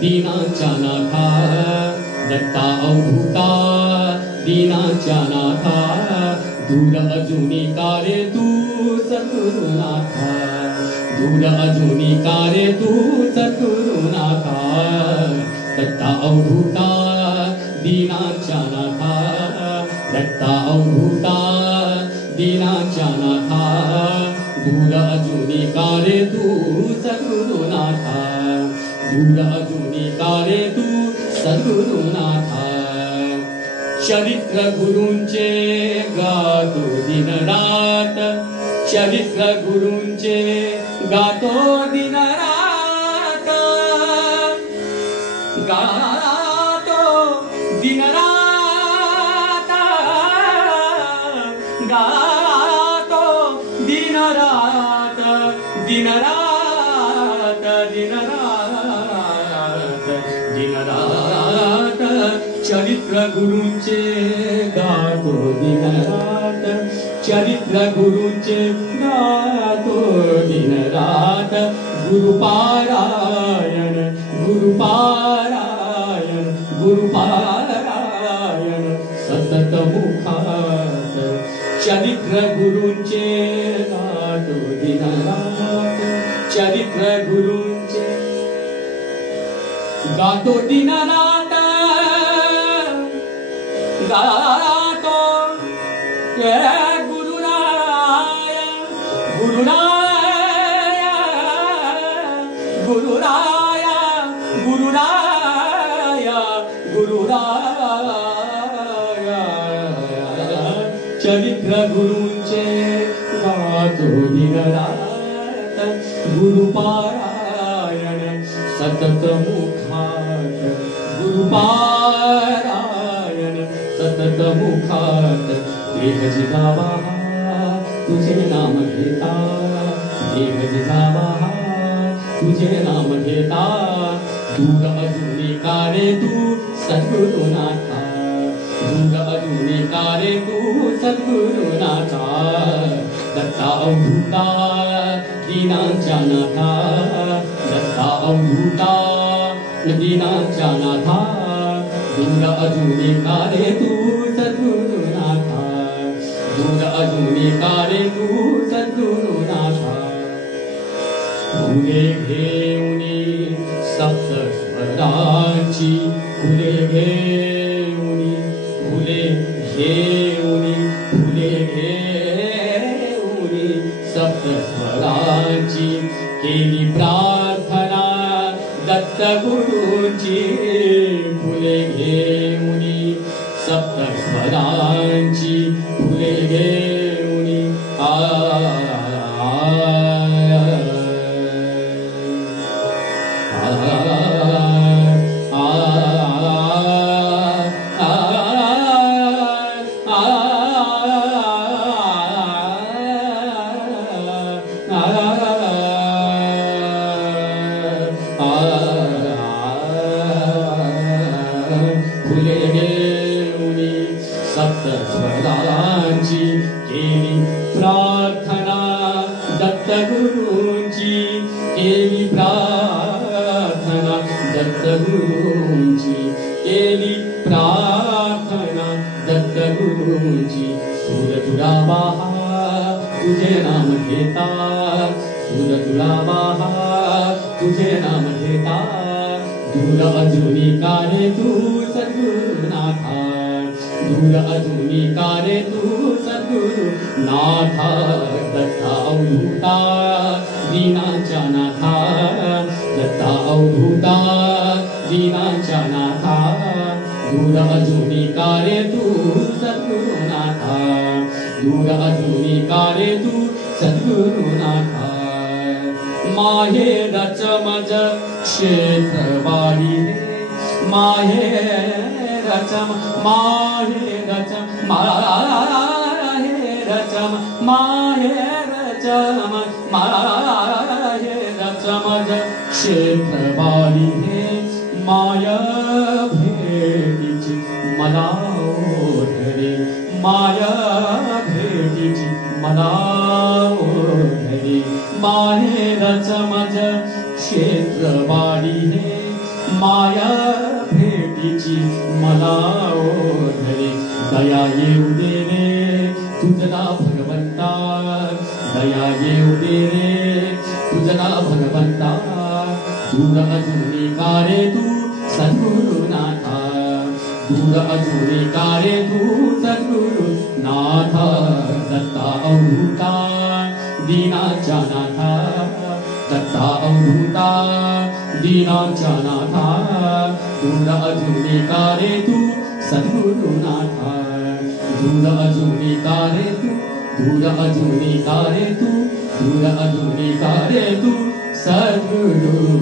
दीनांच्या नाथा दत्ता अवधूता दीनांच्या नाथा दूर अजूनी कारे तू सद्गुरुनाथा दूर अजूनी कारे तू सद्गुरुनाथा दत्ता अवधूता दीनांच्या नाथा दत्ता अवधूता दीनांच्या नाथा दूर अजूनी कारे तू सद्गुरुनाथा दूर अजूनी कारे तू सद्गुरुनाथा चरित्र गुरूंचे गातो दिन रात चरित्र गुरूंचे गातो दिन रात गातो दिन रात गातो दिन रात दिन रात दिन रात दिन रात चरित्र गुरूंचे गातो दिन रात चरित्र गुरूंचे गातो दिन रात गुरुपारायण गुरुपारायण गुरुपारायण सतत मुखात चरित्र गुरूंचे गातो दिन रात चरित्र गुरूंचे गातो दिन रात गातो गुरुराय गुरुराय गुरुराय गुरुराय गुरुराय चरित्र गुरूंचे गातो दिन रात गुरुपारायण सतत मुखात गुरुपारायण सतत मुखात देह जिजावा तुझे नाम घेता देह जिजावा तुझे नाम घेता दूर अजूनी कारे तू सद्गुरुनाथा दूर अजूनी कारे तू सद्गुरुनाथा दत्ता अवधूता दीनांच्या नाथा दत्ता अवधूता दीनांच्या नाथा दूर अजूनी कारे तू सद्गुरुनाथा दूर अजूनी कारे तू सद्गुरुनाथा फुले घेऊनी सप्त स्वरांची फुले घेऊनी फुले घेऊनी फुले घेऊनी सप्त स्वरांची केली प्रार्थना दत्त गुरूंची फुले घेऊनी सप्त स्वरांची फुले घेऊनी फुले घेऊनी सप्त स्वरांची केली प्रार्थना दत्त गुरूंची केली प्रार्थना दत्त गुरूंची केली प्रार्थना दत्त गुरूंची सूर तुळावा तुझे नाम घेता सूर तुळावा तुझे नाम घेता दूर अजूनी कारे तू सद्गुरुनाथा दूर अजूनी कारे तू सद्गुरुनाथा दत्ता अवधूता दीनांच्या नाथा दत्ता अवधूता दीनांच्या नाथा दूर अजूनी कारे तू सद्गुरुनाथा दूर अजूनी कारे तू सद्गुरुनाथा माहेरच मज क्षेत्रवाडी माहेरच माहेरच माहेरच माहेरच माहेरच मज क्षेत्रवाडी माया भेटीची मला ओढले माया भेटीची मला ओढले माहेरच मज क्षेत्रवाडी माया भेटीची मला ओढ रे दया येऊ दे रे तुझला भगवंता दया येऊ दे रे तुझला भगवंता दूर अजूनी का रे तू सद्गुरुनाथा दूर अजूनी का रे तू सद्गुरुनाथा दत्ता अवधूता दीनाच्या नाथा दत्ता अवधूता दीनाच्या नाथा दूर अजूनी का रे तू सद्गुरुनाथा दूर अजूनी का रे तू दूर अजूनी का रे तू दूर अजूनी का रे तू सद्गुरुनाथा